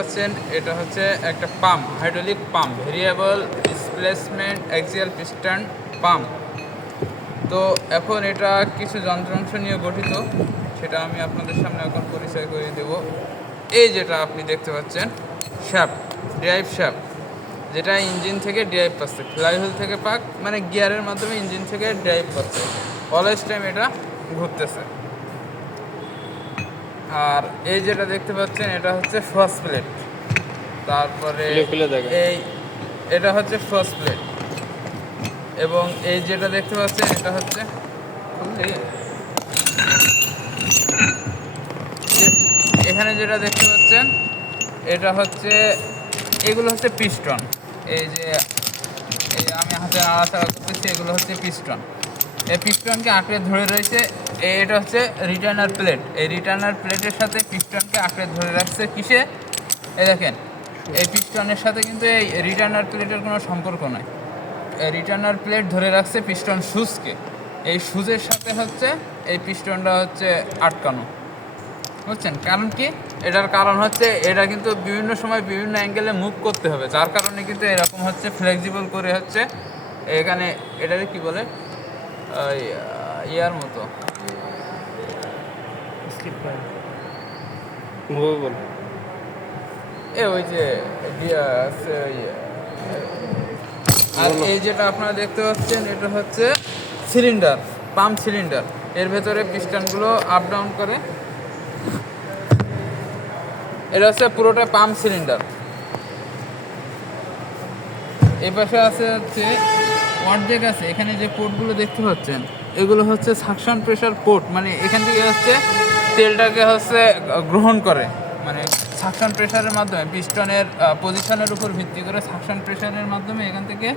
পাচ্ছেন এটা হচ্ছে একটা pump, hydraulic pump, variable displacement axial piston pump. তো এখন এটা কিছু যন্ত্রাংশ নিয়ে গঠিত, সেটা আমি আপনাদের সামনে এখন পরিচয় করে দেব। এই যেটা আপনি দেখতে পাচ্ছেন শ্যাফট, ড্রাইভ শ্যাফট, যেটা ইঞ্জিন থেকে ড্রাইভ পাচ্ছে, ফ্লাইহুইল থেকে পাক মানে গিয়ারের মাধ্যমে ইঞ্জিন থেকে ড্রাইভ পাচ্ছে, অলওয়েজ টাইম এটা ঘুরতেছে। আর এই যেটা দেখতে পাচ্ছেন এটা হচ্ছে ফার্স্ট প্লেট, তারপরে এই এটা হচ্ছে ফার্স্ট প্লেট, এবং এই যেটা দেখতে পাচ্ছেন এটা হচ্ছে এখানে যেটা দেখতে পাচ্ছেন এটা হচ্ছে, এগুলো হচ্ছে পিস্টন। এই যে আমি হাতে নাড়াচাড়া করতেছি, এগুলো হচ্ছে পিস্টন। এই পিস্টনকে আঁকড়ে ধরে রয়েছে, এটা হচ্ছে রিটার্নার প্লেট। এই রিটার্নার প্লেটের সাথে পিস্টনকে আঁকড়ে ধরে রাখছে কিসে, এই দেখেন এই পিস্টনের সাথে কিন্তু এই রিটার্নার প্লেটের কোনো সম্পর্ক নাই। রিটার্নার প্লেট ধরে রাখছে পিস্টন শুজকে, এই শুজের সাথে হচ্ছে এই পিস্টনটা হচ্ছে আটকানো, বুঝছেন? কারণ কি? এটার কারণ হচ্ছে এটা কিন্তু বিভিন্ন সময় বিভিন্ন অ্যাঙ্গেলে মুভ করতে হবে, যার কারণে কিন্তু এরকম হচ্ছে ফ্লেক্সিবল করে হচ্ছে এখানে এটাকে কি বলে, ইয়ার মতো ওই যে আর এই যেটা আপনারা দেখতে পাচ্ছেন এটা হচ্ছে সিলিন্ডার, পাম্প সিলিন্ডার। এর ভেতরে পিস্টনগুলো আপ ডাউন করে, এটা হচ্ছে পুরোটা পাম্প সিলিন্ডার। এই পাশে আছে হচ্ছে অর্ধেক আছে, এখানে যে পোর্টগুলো দেখতে পাচ্ছেন এগুলো হচ্ছে সাকশন প্রেশার পোর্ট, মানে এখান থেকে হচ্ছে তেলটাকে হচ্ছে গ্রহণ করে, মানে সাকশন প্রেশারের মাধ্যমে পিস্টনের পজিশনের উপর ভিত্তি করে সাকশন প্রেশারের মাধ্যমে এখান থেকে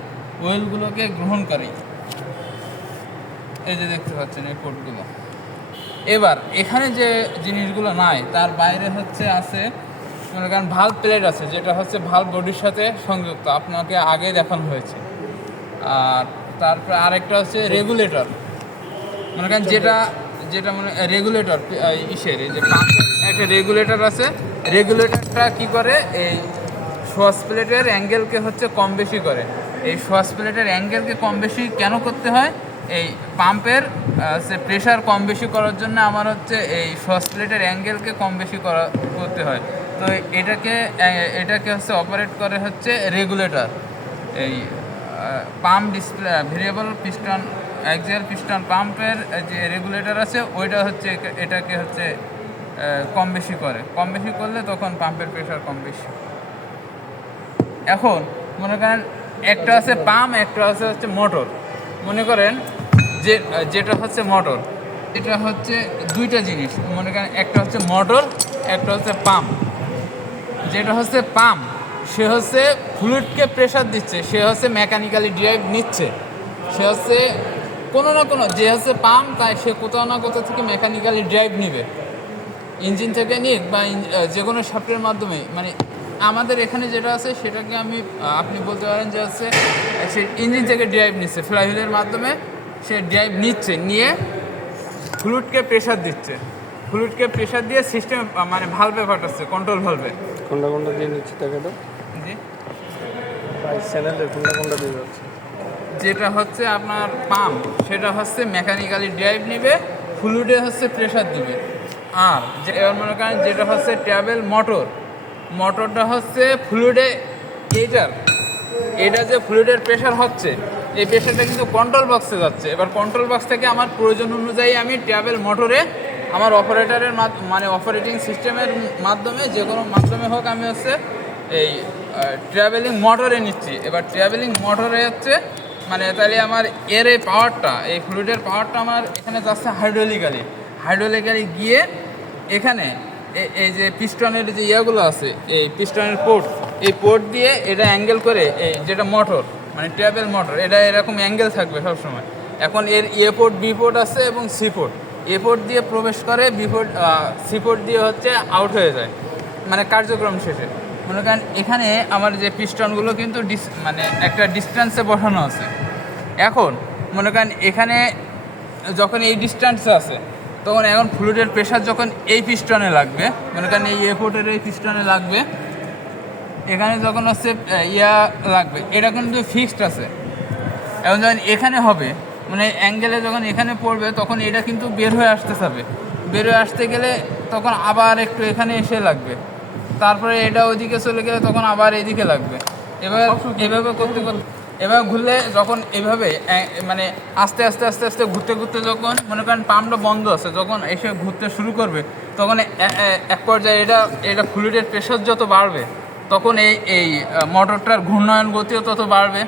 ওয়েলগুলোকে গ্রহণ করে। এই যে দেখতে পাচ্ছেন এই পোর্টগুলো। এবার এখানে যে জিনিসগুলো নাই তার বাইরে হচ্ছে আছে মনে করেন ভাল্ব প্লেট আছে, যেটা হচ্ছে ভাল্ব বডির সাথে সংযুক্ত, আপনাকে আগে দেখানো হয়েছে। আর তারপরে আরেকটা হচ্ছে রেগুলেটর, মনে করেন যেটা যেটা মানে রেগুলেটর ইসের, এই যে পাম্পের একটা রেগুলেটর আছে। রেগুলেটরটা কি করে, এই সোয়াস প্লেটের অ্যাঙ্গেলকে হচ্ছে কম বেশি করে। এই সোয়াস প্লেটের অ্যাঙ্গেলকে কম বেশি কেন করতে হয়? এই পাম্পের প্রেশার কম বেশি করার জন্য আমার হচ্ছে এই সোয়াস প্লেটের অ্যাঙ্গেলকে কম বেশি করতে হয়। তো এটাকে হচ্ছে অপারেট করে হচ্ছে রেগুলেটর। এই pump display variable piston axial piston পাম্পের যে রেগুলেটর আছে ওইটা হচ্ছে এটাকে হচ্ছে কম বেশি করে, কম বেশি করলে তখন পাম্পের প্রেশার কম বেশি। এখন মনে করেন একটা আছে পাম্প, একটা হচ্ছে মোটর। মনে করেন যেটা হচ্ছে মোটর, এটা হচ্ছে দুইটা জিনিস। মনে করেন একটা হচ্ছে মোটর, একটা হচ্ছে পাম্প। যেটা হচ্ছে পাম্প, সে হচ্ছে ফ্লুইডকে প্রেশার দিচ্ছে, সে হচ্ছে মেকানিক্যালি ড্রাইভ নিচ্ছে, সে হচ্ছে কোনো না কোনো, যে হচ্ছে পাম্প তাই সে কোথাও না কোথাও থেকে মেকানিক্যালি ড্রাইভ নিবে, ইঞ্জিন থেকে নিক বা যে কোনো শাফটের মাধ্যমে। মানে আমাদের এখানে যেটা আছে সেটাকে আপনি বলতে পারেন যে হচ্ছে সে ইঞ্জিন থেকে ড্রাইভ নিচ্ছে, ফ্লাইহুইলের মাধ্যমে সে ড্রাইভ নিচ্ছে, নিয়ে ফ্লুইডকে প্রেশার দিচ্ছে, ফ্লুইডকে প্রেশার দিয়ে সিস্টেম মানে ভালভে পাঠাচ্ছে, কন্ট্রোল ভালভে। কোনটা কোনটা দিয়ে নিচ্ছে টাকা তো? জি, চ্যানেলে কোনটা কোনটা দিয়ে যাচ্ছে? যেটা হচ্ছে আপনার পাম্প, সেটা হচ্ছে মেকানিক্যালি ড্রাইভ নেবে, ফ্লুইডে হচ্ছে প্রেশার দিবে। আর এবার মনে করেন যেটা হচ্ছে ট্যাবেল মোটর, মোটরটা হচ্ছে ফ্লুইডে, এটা যে ফ্লুইডের প্রেশার হচ্ছে, এই প্রেশারটা কিন্তু কন্ট্রোল বক্সে যাচ্ছে। এবার কন্ট্রোল বক্স থেকে আমার প্রয়োজন অনুযায়ী আমি ট্যাবেল মোটরে আমার অপারেটরের মানে অপারেটিং সিস্টেমের মাধ্যমে, যে কোনো মাধ্যমে হোক, আমি হচ্ছে এই ট্রাভেলিং মোটরে নিচ্ছি। এবার ট্রাভেলিং মোটরে হচ্ছে মানে তাহলে আমার এর এই পাওয়ারটা, এই ফ্লুইডের পাওয়ারটা আমার এখানে যাচ্ছে হাইড্রোলিক্যালি গিয়ে এখানে এই যে পিস্টনের যে ইয়েগুলো আছে, এই পিস্টনের পোর্ট, এই পোর্ট দিয়ে এটা অ্যাঙ্গেল করে, এই যেটা মোটর মানে ট্রাভেল মোটর, এটা এরকম অ্যাঙ্গেল থাকবে সবসময়। এখন এর এ পোর্ট, বি পোর্ট আছে এবং সি পোর্ট। এ পোর্ট দিয়ে প্রবেশ করে, বি পোর্ট সি পোর্ট দিয়ে হচ্ছে আউট হয়ে যায়, মানে কার্যক্রম শেষে। মনে করেন এখানে আমার যে পিস্টনগুলো কিন্তু মানে একটা ডিস্টেন্সে বসানো আছে। এখন মনে করেন এখানে যখন এই ডিস্টেন্সে আছে, তখন এখন ফ্লুইডের প্রেশার যখন এই পিস্টনে লাগবে, মনে করেন এই এ পোর্টের এই পিস্টনে লাগবে, এখানে যখন হচ্ছে ইয়া লাগবে, এটা কিন্তু ফিক্সড আছে। এবং যখন এখানে হবে মানে অ্যাঙ্গেলে যখন এখানে পড়বে তখন এটা কিন্তু বের হয়ে আসতে হবে। বের হয়ে আসতে গেলে তখন আবার একটু এখানে এসে লাগবে, তারপরে এটা ওইদিকে চলে গেলে তখন আবার এদিকে লাগবে। এবার এভাবে করতে করতে এভাবে ঘুরলে যখন এভাবে মানে আস্তে আস্তে আস্তে আস্তে ঘুরতে ঘুরতে যখন মনে করেন পাম্পটা বন্ধ আছে, যখন এসে ঘুরতে শুরু করবে তখন এক পর্যায়ে এটা ফ্লুইডের প্রেশার যত বাড়বে তখন এই মোটরটার ঘূর্ণায়ন গতিও তত বাড়বে।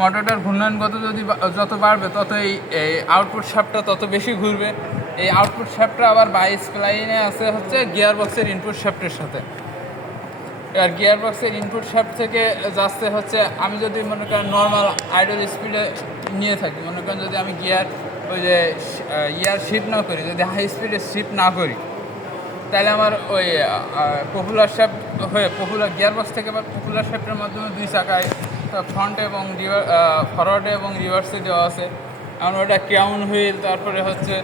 মোটরটার ঘূর্ণায়ন গতি যত বাড়বে তত এই আউটপুট শ্যাফটটা তত বেশি ঘুরবে। এই আউটপুট শ্যাফটটা আবার বাইশ স্প্লাইনে আছে হচ্ছে গিয়ার বক্সের ইনপুট শ্যাফটের সাথে। আর গিয়ার বক্সের ইনপুট শ্যাফট থেকে যাচ্ছে হচ্ছে, আমি যদি মনে করেন নর্মাল আইডল স্পিডে নিয়ে থাকি, মনে করেন যদি আমি গিয়ার ওই যে ইয়ার শিফট না করি, যদি হাই স্পিডে শিফট না করি, তাহলে আমার ওই পপুলার শ্যাফট হয়ে পপুলার গিয়ার বক্স থেকে আবার পপুলার শ্যাফটের মাধ্যমে দুই চাকায় ফ্রন্টে এবং ফরওয়ার্ডে এবং রিভার্সে দেওয়া আছে। এখন ওটা ক্রাউন হুইল, তারপরে হচ্ছে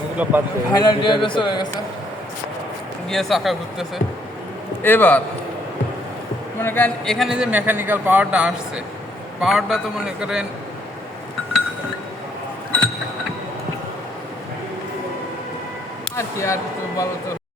ওগুলো বাদ দেয়। ফাইনাল ড্রাইভে চলে গেছে, গিয়ে চাকা ঘুরতেছে। এবার মনে করেন এখানে যে মেকানিক্যাল পাওয়ারটা আসছে, পাওয়ারটা তো মনে করেন আর কি, আর তো বলো তো।